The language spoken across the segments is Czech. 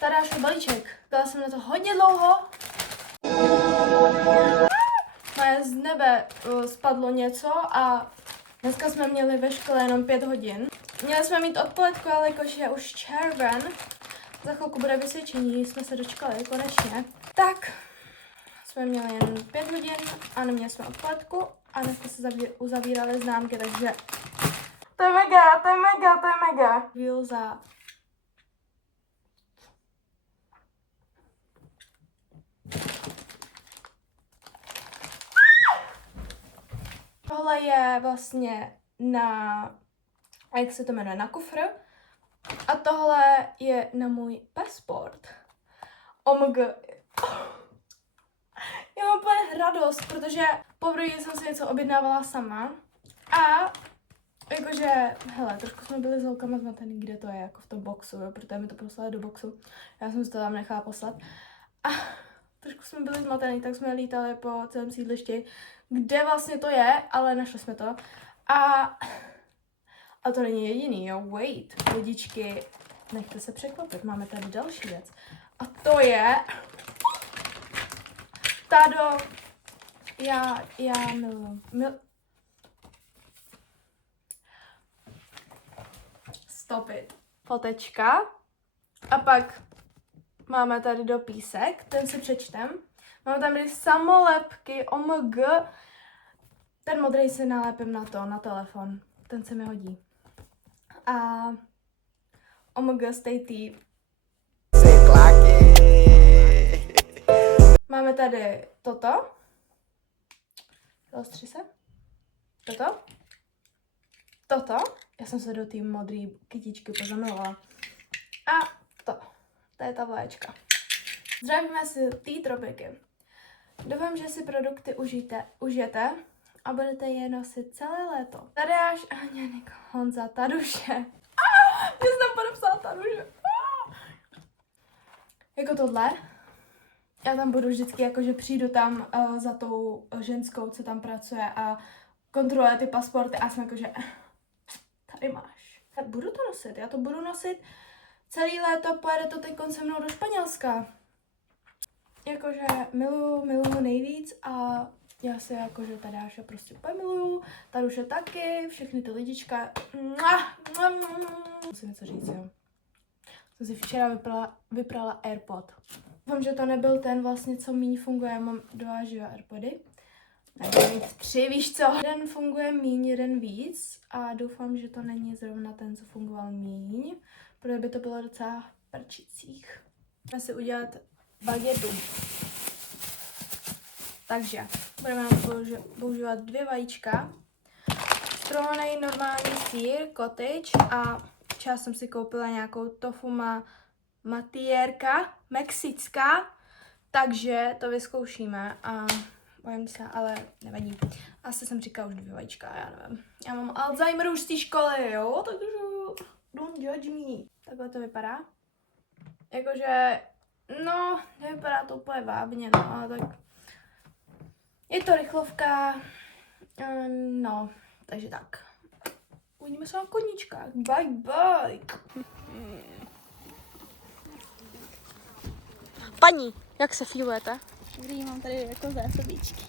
Tadášův balíček. Dala jsem na to hodně dlouho. Moje z nebe spadlo něco a dneska jsme měli ve škole jenom 5 hodin. Měli jsme mít odpoledku, ale jakož je už červen, za chvilku bude vysvědčení, jsme se dočkali konečně. Tak, jsme měli jen 5 hodin a neměli jsme odpoledku a dneska se uzavíraly známky, takže to je mega, to je mega, to je mega. Víl za tohle je vlastně na, jak se to jmenuje, na kufr. A tohle je na můj pasport. OMG. Já mám úplně radost, protože poprvé jsem si něco objednávala sama. A jakože, hele, trošku jsme byli s holkama zmatený, kde to je, jako v tom boxu, jo, protože mi to poslali do boxu. Já jsem si to tam nechala poslat. A trošku jsme byli zmatený, tak jsme lítali po celém sídlišti, kde vlastně to je, ale našli jsme to. A to není jediný, jo, wait, lidičky, nechte se překvapit, máme tady další věc. A to je, Tado, já miluji, stop it. Fotečka a pak máme tady dopísek, ten si přečtem. Máme tam tady samolepky, OMG. Ten modrý si nalepím na telefon, ten se mi hodí. A OMG, stay tea. Máme tady toto. Roztři se. Toto. Já jsem se do té modré kytičky pozamilovala. A to je ta vlaječka. Zdravíme si té tropiky. Doufám, že si produkty užijete a budete je nosit celé léto. Tadeáš, Aně, Niko, Honza, Taduše. Mě jsem podepsala Taduše. Jako tohle. Já tam budu vždycky, jakože přijdu tam za tou ženskou, co tam pracuje a kontroluje ty pasporty a jsem jakože, tady máš. Tak budu to nosit, já to budu nosit celý léto, pojede to teď se mnou do Španělska. Jakože miluju nejvíc a já se jakože Tadáše prostě miluju, Taduše taky, všechny ty lidička. Musím něco říct, jo. Jsem si včera vyprala AirPod. Doufám, že to nebyl ten vlastně, co míň funguje. Já mám 2, že jo, AirPody. Tak mít 3, víš co? Jeden funguje míň, jeden víc. A doufám, že to není zrovna ten, co fungoval míň. Protože by to bylo docela prčících. Můžeme si udělat bagetu. Takže budeme používat 2 vajíčka. Štrovaný normální sýr, cottage a včera jsem si koupila nějakou tofu matierka, mexická, takže to vyzkoušíme a bojím se, ale nevadí. Asi jsem říkala už 2 vajíčka, já nevím. Já mám Alzheimer už z té školy, jo, takže don't judge me. Takhle to vypadá. Jakože, no, nevypadá to úplně vábně, no, ale tak je to rychlovka, no, takže tak. Uvidíme se na koníčkách. Bye, bye. Paní, jak se fílujete? Dobrý, mám tady jako zásobíčky.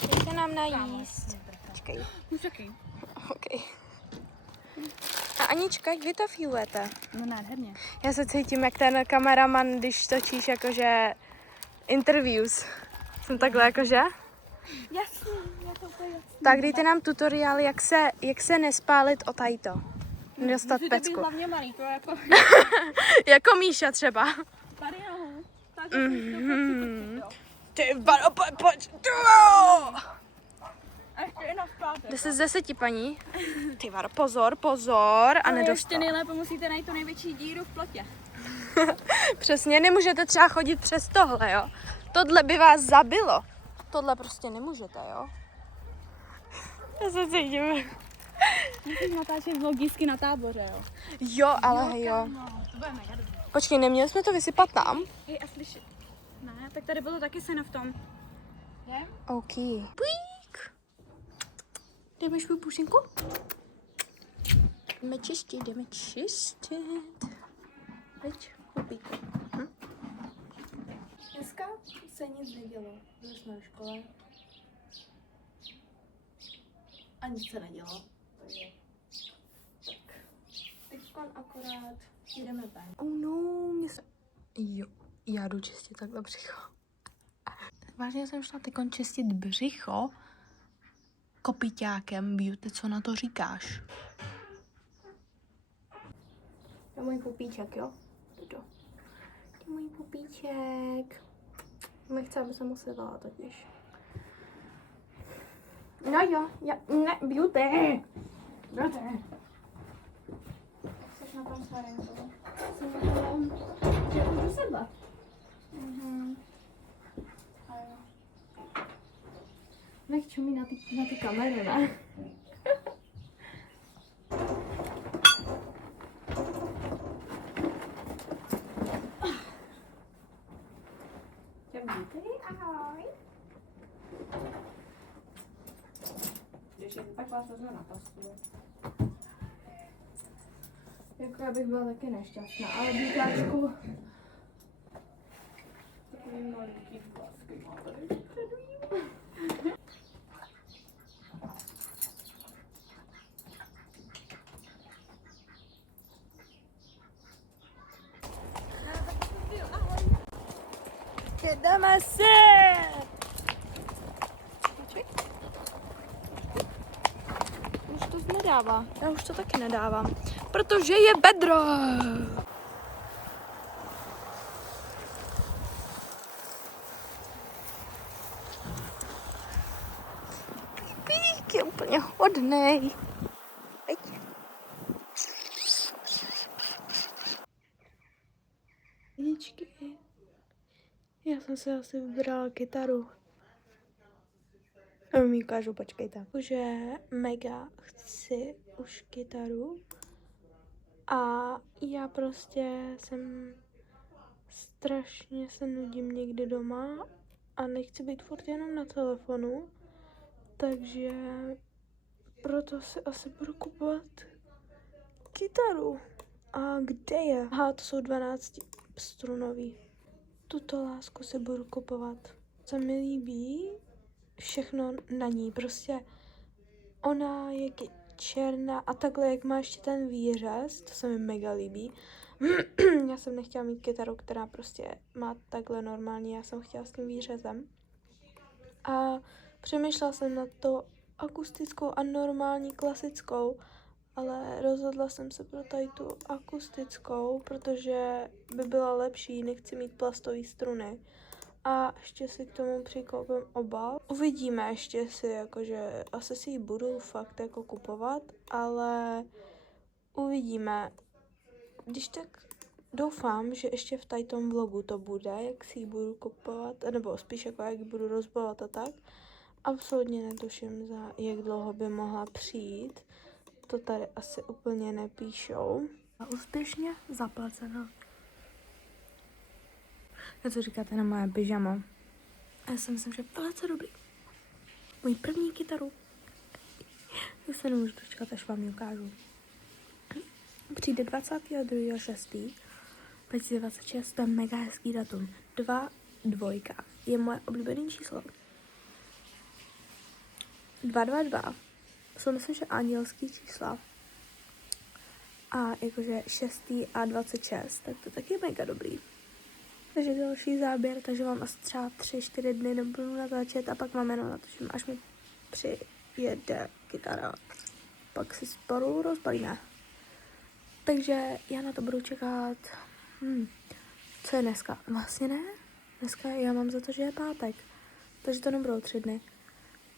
Dejte nám najíst. Počkej. Počkej. OK. A Anička, jak vy to fílujete? No nádherně. Já se cítím jak ten kameraman, když točíš jakože interviews. Jsem takhle jakože? Jasný, já to úplně jasný. Tak dejte nám tutoriál, jak se nespálit o tajto. Nedostat Musíte být pecku. hlavně malý, to jako... Jako Míša třeba. Tady nohu. Tak Ty vado, pojď. A ještě jedna zpátek. 10 z 10, paní. Ty vado, pozor a Ale ještě nedostat. nejlépe musíte najít tu největší díru v plotě. Přesně, nemůžete třeba chodit přes tohle, jo. Tohle by vás zabilo. Tohle prostě nemůžete, jo. Já se cítím. Musíš natáčet vlogisky na táboře, jo. Jo, ale jo. No, to bude mega dobrý. Počkej, neměli jsme to vysypat tam? Hej, a slyšet. Ne, tak tady bylo taky seno v tom. Je? OK. Pík. Jdeme švůj pušinku? Jdeme čistit. Pojď, chlupík. se nic nedělo. Byli jsme ve škole. A nic se nedělo. Takže tak. Teďkon akorát jdeme ven. Oh no, mě se... Jo, já jdu čistit takhle břicho. Vážně jsem šla teďkon čistit břicho kopiťákem. Beauty, co na to říkáš? To je můj pupíček, jo? To je můj pupíček. Nechce, aby se mu sevala totiž. No jo, ne, Beauty! Beauty! Jsi na tom svarenku? Jsem na tom, že už jdu sedlat. A jo. Nech čumí na ty kamery, ne? Ahoj. Když je tak vás to na pastu. Jako já bych byla taky nešťastná, ale díkáčku. Takový malinký vlasky máte. Jdeme si! Už to nedává. Já už to taky nedávám. Protože je bedro! Pík je úplně hodnej. Lidičky. Já jsem si asi vybrala kytaru. Já mi ukážu, počkejte. Že mega chci už kytaru. A já prostě strašně se nudím někdy doma a nechci být furt jenom na telefonu. Takže proto si asi budu kupovat kytaru. A kde je? Aha, to jsou 12 strunový. Tuto lásku si budu kupovat. Co mi líbí, všechno na ní. Prostě ona je černá a takhle, jak má ještě ten výřez, to se mi mega líbí. Já jsem nechtěla mít kytaru, která prostě má takhle normálně, já jsem chtěla s tím výřezem. A přemýšlela jsem na to akustickou a normální klasickou, ale rozhodla jsem se pro tady tu akustickou, protože by byla lepší, nechci mít plastové struny. A ještě si k tomu přikoupím obal. Uvidíme ještě si, jakože asi si ji budu fakt jako kupovat, ale uvidíme. Když tak doufám, že ještě v tady tom vlogu to bude, jak si ji budu kupovat, nebo spíš jako jak ji budu rozbalovat a tak. Absolutně netuším, za jak dlouho by mohla přijít. To tady asi úplně nepíšou. A úspěšně zaplaceno. A co říkáte na moje pyžamo? Já si myslím, že velice dobrý. Můj první kytaru. Já se nemůžu dočkat, až vám ji ukážu. Přijde 22.6.2026, to je mega hezký datum. 2 je moje oblíbené číslo. 222 jsou, myslím, že andělský čísla. A jakože 6. a 26, tak to taky je mega dobrý. Takže další záběr, takže vám asi třeba 3-4 dny nebudu natáčet a pak máme natočím, až mi přijede kytara. Pak si spolu rozbalíme. Takže já na to budu čekat. Co je dneska? Vlastně ne. Dneska já mám za to, že je pátek. Takže to nebudou 3 dny.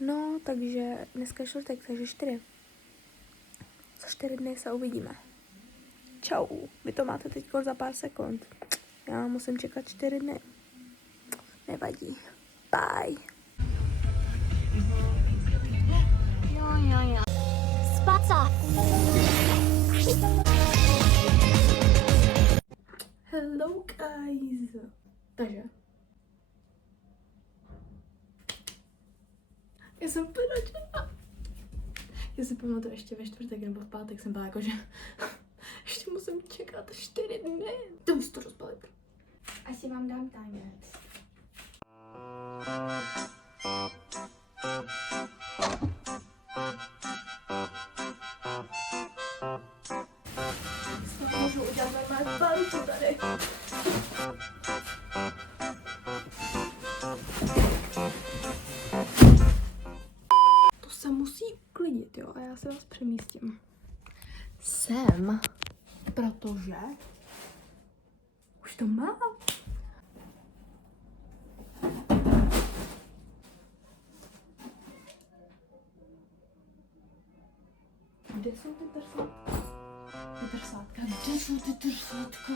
No, takže dneska je čtvrtek, takže 4. Za 4 dny se uvidíme. Čau. Vy to máte teď za pár sekund. Já musím čekat 4 dny. Nevadí. Bye. Jo. Spaca. Hello guys. Takže. Já jsem poražená. Já si pamatuju ještě ve čtvrtek nebo v pátek jsem byla jako, že ještě musím čekat 4 dny. To musím to rozbalit. Asi vám dám timelapse. Snad můžu udělat normální baluku tady. To se musí uklidit, jo, a já se vás přemístím sem, protože už to má. Kde jsou ty trsátka? Kde jsou ty trsátka?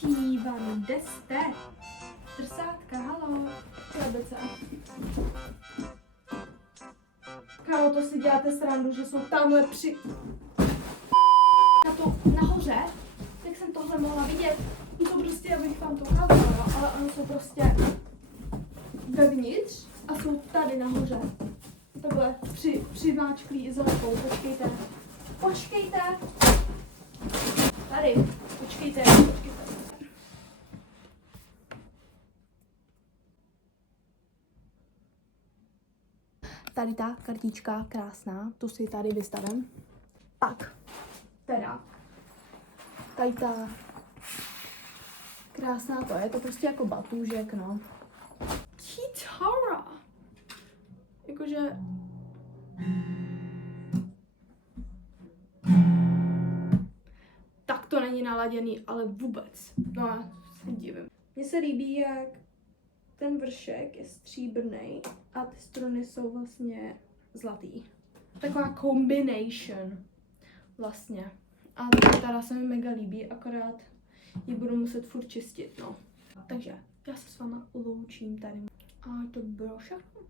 Tývano, kde jste? Trsátka, halo. Krabice. Kámo, to si děláte srandu, že jsou tamhle na to nahoře, tak jsem tohle mohla vidět. To prostě, abych vám to ukázala, ale ono jsou prostě vevnitř a jsou tady nahoře. Takhle přiváčklí zelenou, počkejte. Počkejte! Tady, počkejte. Tady ta kartička krásná, tu si tady vystavím. Tak, teda, tady ta krásná to je to prostě jako batůžek, no. Kitara! Jakože... Tak to není naladěný, ale vůbec. No já se divím. Mně se líbí, jak ten vršek je stříbrný a ty struny jsou vlastně zlatý. Taková combination vlastně. A ta kytara se mi mega líbí, akorát ji budu muset furt čistit, no. Takže já se s váma loučím tady. A to bylo všechno.